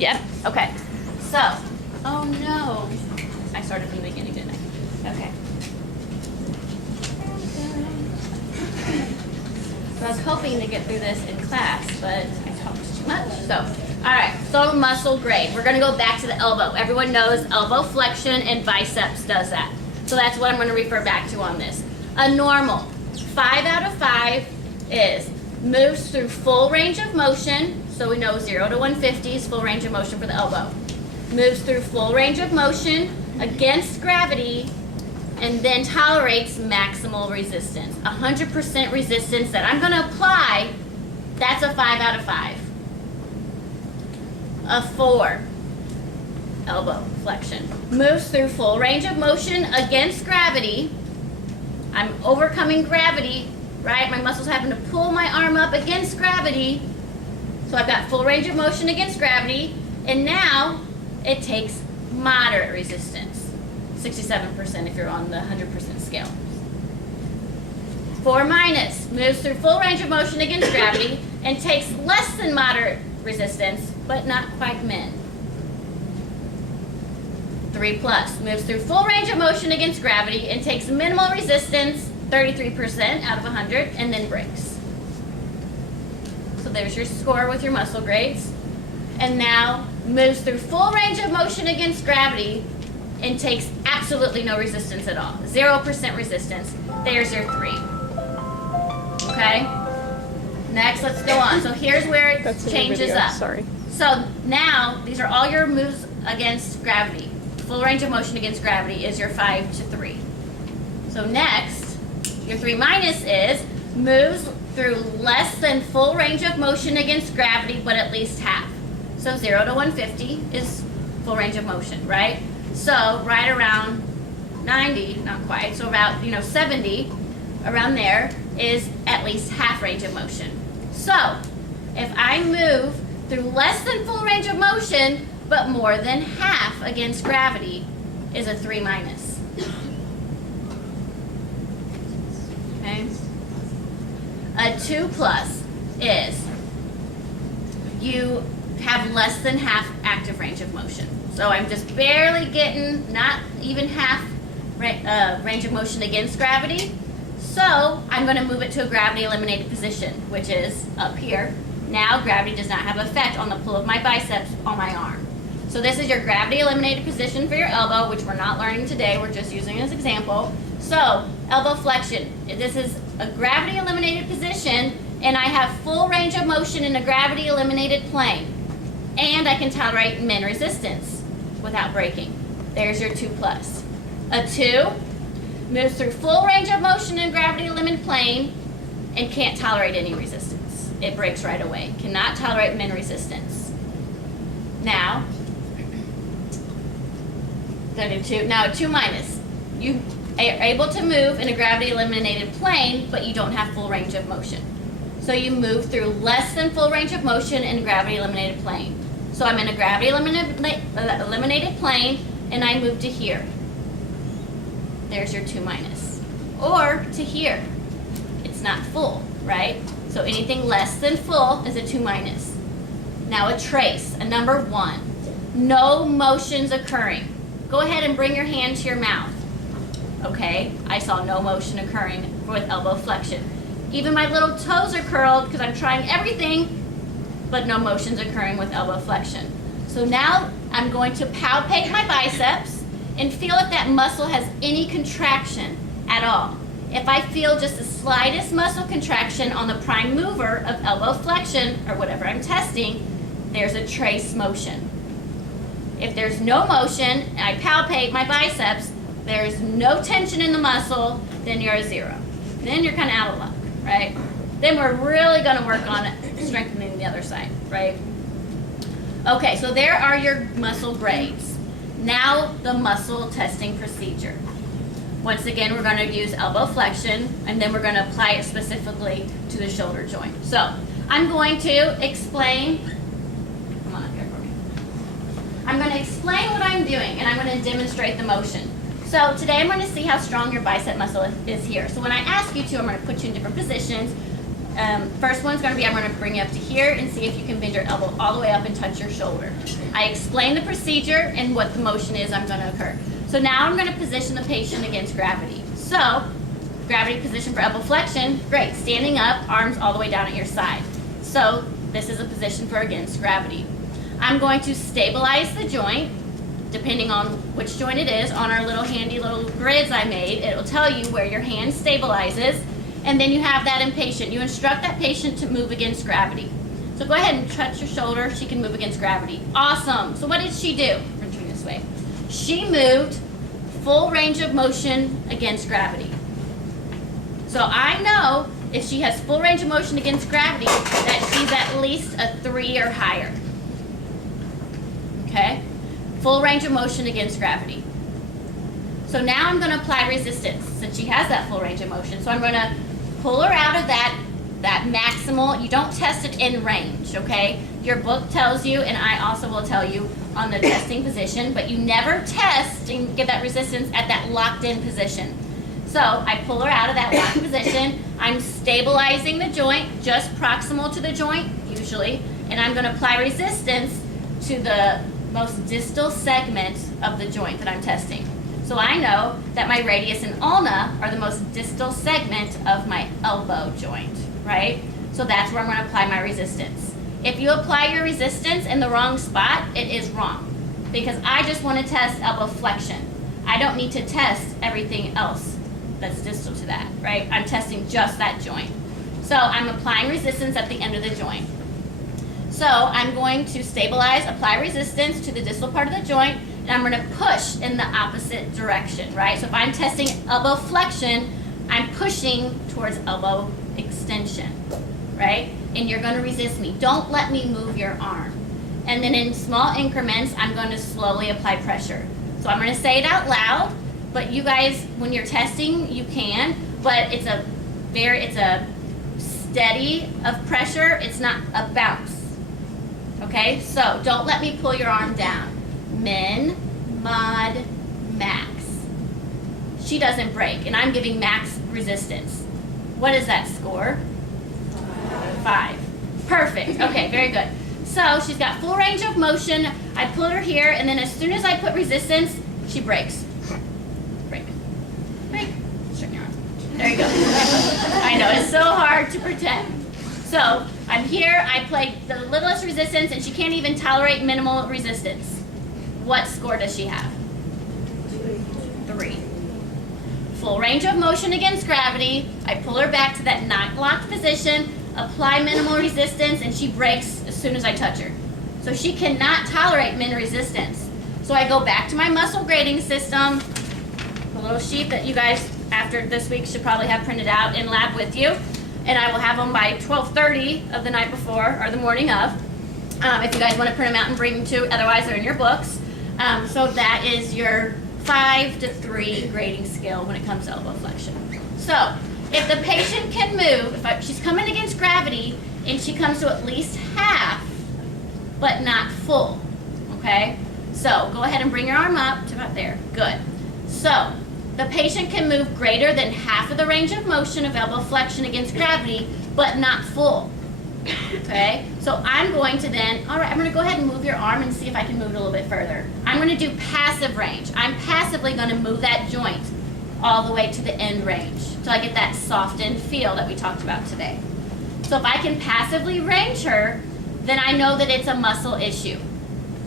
Yep. Okay. So, oh no. I started from the beginning, didn't I? Okay. So I was hoping to get through this in class, but I talked too much. So, all right. So muscle grade. We're going to go back to the elbow. Everyone knows elbow flexion and biceps does that. So that's what I'm going to refer back to on this. A normal 5 out of 5 is moves through full range of motion. So we know 0 to 150 is full range of motion for the elbow. Moves through full range of motion against gravity, and then tolerates maximal resistance. 100% resistance that I'm going to apply, that's a 5 out of 5. A 4, elbow flexion. Moves through full range of motion against gravity. I'm overcoming gravity, right? My muscles having to pull my arm up against gravity. So I've got full range of motion against gravity, and now it takes moderate resistance. 67% if you're on the 100% scale. 4 minus moves through full range of motion against gravity and takes less than moderate resistance, but not quite min. 3 plus moves through full range of motion against gravity and takes minimal resistance, 33% out of 100, and then breaks. So there's your score with your muscle grades. And now moves through full range of motion against gravity and takes absolutely no resistance at all. 0% resistance. There's your 3. Okay? Next, let's go on. So here's where it changes up. Sorry. So now, these are all your moves against gravity. Full range of motion against gravity is your 5 to 3. So next, your 3 minus is moves through less than full range of motion against gravity, but at least half. So 0 to 150 is full range of motion, right? So right around 90, not quite, so about 70, around there is at least half range of motion. So if I move through less than full range of motion, but more than half against gravity, is a 3 minus. Okay? A 2 plus is you have less than half active range of motion. So I'm just barely getting, not even half range of motion against gravity. So I'm going to move it to a gravity eliminated position, which is up here. Now gravity does not have effect on the pull of my biceps on my arm. So this is your gravity eliminated position for your elbow, which we're not learning today. We're just using it as an example. So elbow flexion. This is a gravity eliminated position, and I have full range of motion in a gravity eliminated plane. And I can tolerate min resistance without breaking. There's your 2 plus. A 2 moves through full range of motion in gravity eliminated plane and can't tolerate any resistance. It breaks right away. Cannot tolerate min resistance. Now, gonna do 2. Now a 2 minus. You are able to move in a gravity eliminated plane, but you don't have full range of motion. So you move through less than full range of motion in a gravity eliminated plane. So I'm in a gravity eliminated plane, and I move to here. There's your 2 minus. Or to here. It's not full, right? So anything less than full is a 2 minus. Now a trace, a number 1. No motions occurring. Go ahead and bring your hand to your mouth. Okay, I saw no motion occurring with elbow flexion. Even my little toes are curled because I'm trying everything, but no motions occurring with elbow flexion. So now I'm going to palpate my biceps and feel if that muscle has any contraction at all. If I feel just the slightest muscle contraction on the prime mover of elbow flexion or whatever I'm testing, there's a trace motion. If there's no motion and I palpate my biceps, there's no tension in the muscle, then you're a 0. Then you're kind of out of luck, right? Then we're really going to work on strengthening the other side, right? Okay, so there are your muscle grades. Now the muscle testing procedure. Once again, we're going to use elbow flexion, and then we're going to apply it specifically to the shoulder joint. So I'm going to explain, come on up here for me. I'm going to explain what I'm doing, and I'm going to demonstrate the motion. So today I'm going to see how strong your bicep muscle is here. So when I ask you to, I'm going to put you in different positions. First one's going to be, I'm going to bring you up to here and see if you can bend your elbow all the way up and touch your shoulder. I explain the procedure and what the motion is I'm going to occur. So now I'm going to position the patient against gravity. So, gravity position for elbow flexion, great. Standing up, arms all the way down at your side. So, this is a position for against gravity. I'm going to stabilize the joint, depending on which joint it is. On our little handy little grids I made, it will tell you where your hand stabilizes, and then you have that in patient. You instruct that patient to move against gravity. So go ahead and touch your shoulder. She can move against gravity. Awesome. So what did she do? We're going to turn this way. She moved full range of motion against gravity. So I know if she has full range of motion against gravity that she's at least a 3 or higher. Okay? Full range of motion against gravity. So now I'm going to apply resistance since she has that full range of motion. So I'm going to pull her out of that maximal. You don't test it in range, okay? Your book tells you, and I also will tell you on the testing position, but you never test and give that resistance at that locked in position. So I pull her out of that locked position. I'm stabilizing the joint, just proximal to the joint, usually, and I'm going to apply resistance to the most distal segment of the joint that I'm testing. So I know that my radius and ulna are the most distal segment of my elbow joint, right? So that's where I'm going to apply my resistance. If you apply your resistance in the wrong spot, it is wrong, because I just want to test elbow flexion. I don't need to test everything else that's distal to that, right? I'm testing just that joint. So I'm applying resistance at the end of the joint. So I'm going to stabilize, apply resistance to the distal part of the joint, and I'm going to push in the opposite direction, right? So if I'm testing elbow flexion, I'm pushing towards elbow extension, right? And you're going to resist me. Don't let me move your arm. And then in small increments, I'm going to slowly apply pressure. So I'm going to say it out loud, but you guys, when you're testing, you can, but it's a steady of pressure. It's not a bounce. Okay, so don't let me pull your arm down. Min, mod, max. She doesn't break, and I'm giving max resistance. What is that score? 5. Perfect. Okay, very good. So she's got full range of motion. I put her here, and then as soon as I put resistance, she breaks. Break. Break. Straighten your arm. There you go. I know, it's so hard to pretend. So I'm here, I play the littlest resistance, and she can't even tolerate minimal resistance. What score does she have? 3. Full range of motion against gravity. I pull her back to that not locked position, apply minimal resistance, and she breaks as soon as I touch her. So she cannot tolerate min resistance. So I go back to my muscle grading system, the little sheet that you guys, after this week, should probably have printed out in lab with you. And I will have them by 12:30 of the night before or the morning of. If you guys want to print them out and bring them to, otherwise they're in your books. So that is your 5 to 3 grading scale when it comes to elbow flexion. So if the patient can move, she's coming against gravity and she comes to at least half, but not full, okay? So go ahead and bring your arm up to about there. Good. So the patient can move greater than half of the range of motion of elbow flexion against gravity, but not full. Okay? So I'm going to then, all right, I'm going to go ahead and move your arm and see if I can move it a little bit further. I'm going to do passive range. I'm passively going to move that joint all the way to the end range till I get that softened feel that we talked about today. So if I can passively range her, then I know that it's a muscle issue.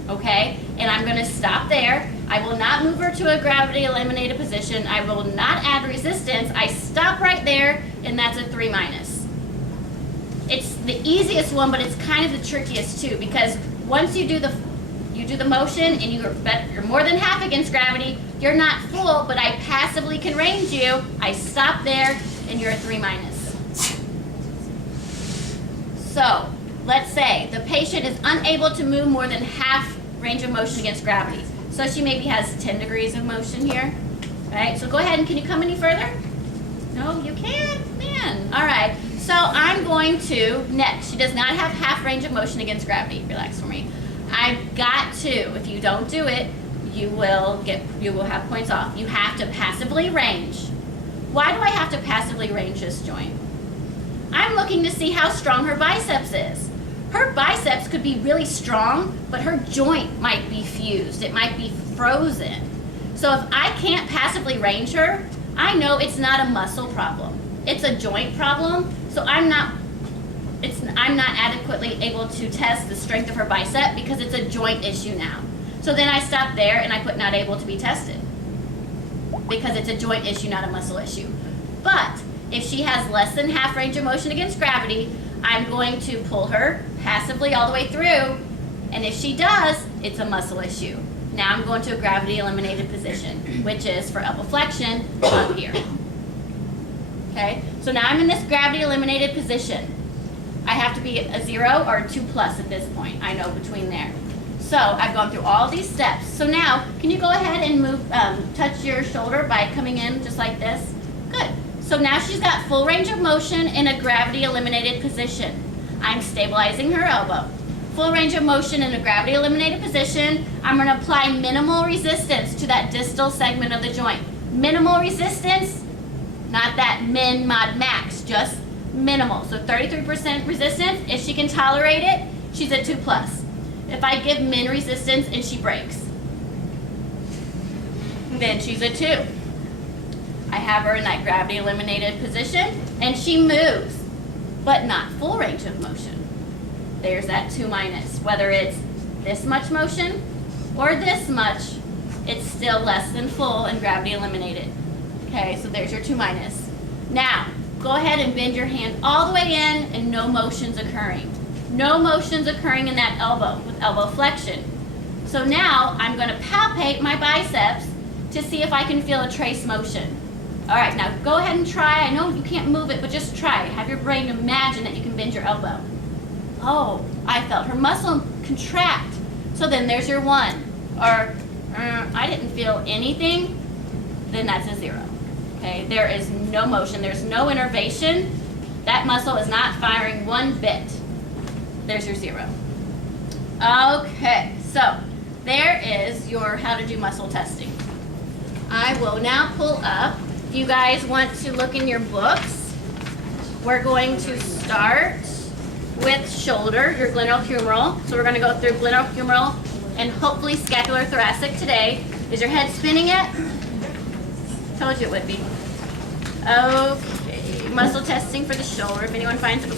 Okay? And I'm going to stop there. I will not move her to a gravity eliminated position. I will not add resistance. I stop right there, and that's a 3 minus. It's the easiest one, but it's kind of the trickiest too, because once you do the motion and you're more than half against gravity, you're not full, but I passively can range you. I stop there, and you're a 3 minus. So let's say the patient is unable to move more than half range of motion against gravity. So she maybe has 10 degrees of motion here, right? So go ahead and can you come any further? No, you can't? Man, all right. So I'm going to, next, she does not have half range of motion against gravity. Relax for me. I've got to, if you don't do it, you will have points off. You have to passively range. Why do I have to passively range this joint? I'm looking to see how strong her biceps is. Her biceps could be really strong, but her joint might be fused. It might be frozen. So if I can't passively range her, I know it's not a muscle problem. It's a joint problem. So I'm not adequately able to test the strength of her bicep because it's a joint issue now. So then I stop there and I put not able to be tested because it's a joint issue, not a muscle issue. But if she has less than half range of motion against gravity, I'm going to pull her passively all the way through, and if she does, it's a muscle issue. Now I'm going to a gravity eliminated position, which is for elbow flexion up here. Okay, so now I'm in this gravity eliminated position. I have to be a 0 or a 2+ at this point. I know between there. So I've gone through all these steps. So now, can you go ahead and move, touch your shoulder by coming in just like this? Good. So now she's got full range of motion in a gravity eliminated position. I'm stabilizing her elbow. Full range of motion in a gravity eliminated position. I'm going to apply minimal resistance to that distal segment of the joint. Minimal resistance, not that min, mod, max, just minimal. So 33% resistance. If she can tolerate it, she's a 2+. If I give min resistance and she breaks, then she's a 2. I have her in that gravity eliminated position and she moves, but not full range of motion. There's that 2-. Whether it's this much motion or this much, it's still less than full and gravity eliminated. Okay, so there's your 2-. Now, go ahead and bend your hand all the way in and no motion's occurring. No motion's occurring in that elbow with elbow flexion. So now I'm going to palpate my biceps to see if I can feel a trace motion. All right, now go ahead and try. I know you can't move it, but just try. Have your brain imagine that you can bend your elbow. Oh, I felt her muscle contract. So then there's your 1. Or I didn't feel anything, then that's a 0. Okay, there is no motion. There's no innervation. That muscle is not firing one bit. There's your 0. Okay, so there is your how to do muscle testing. I will now pull up. If you guys want to look in your books, we're going to start with shoulder, your glenohumeral. So we're going to go through glenohumeral and hopefully scapulothoracic today. Is your head spinning yet? Told you it would be. Okay, muscle testing for the shoulder if anyone finds it.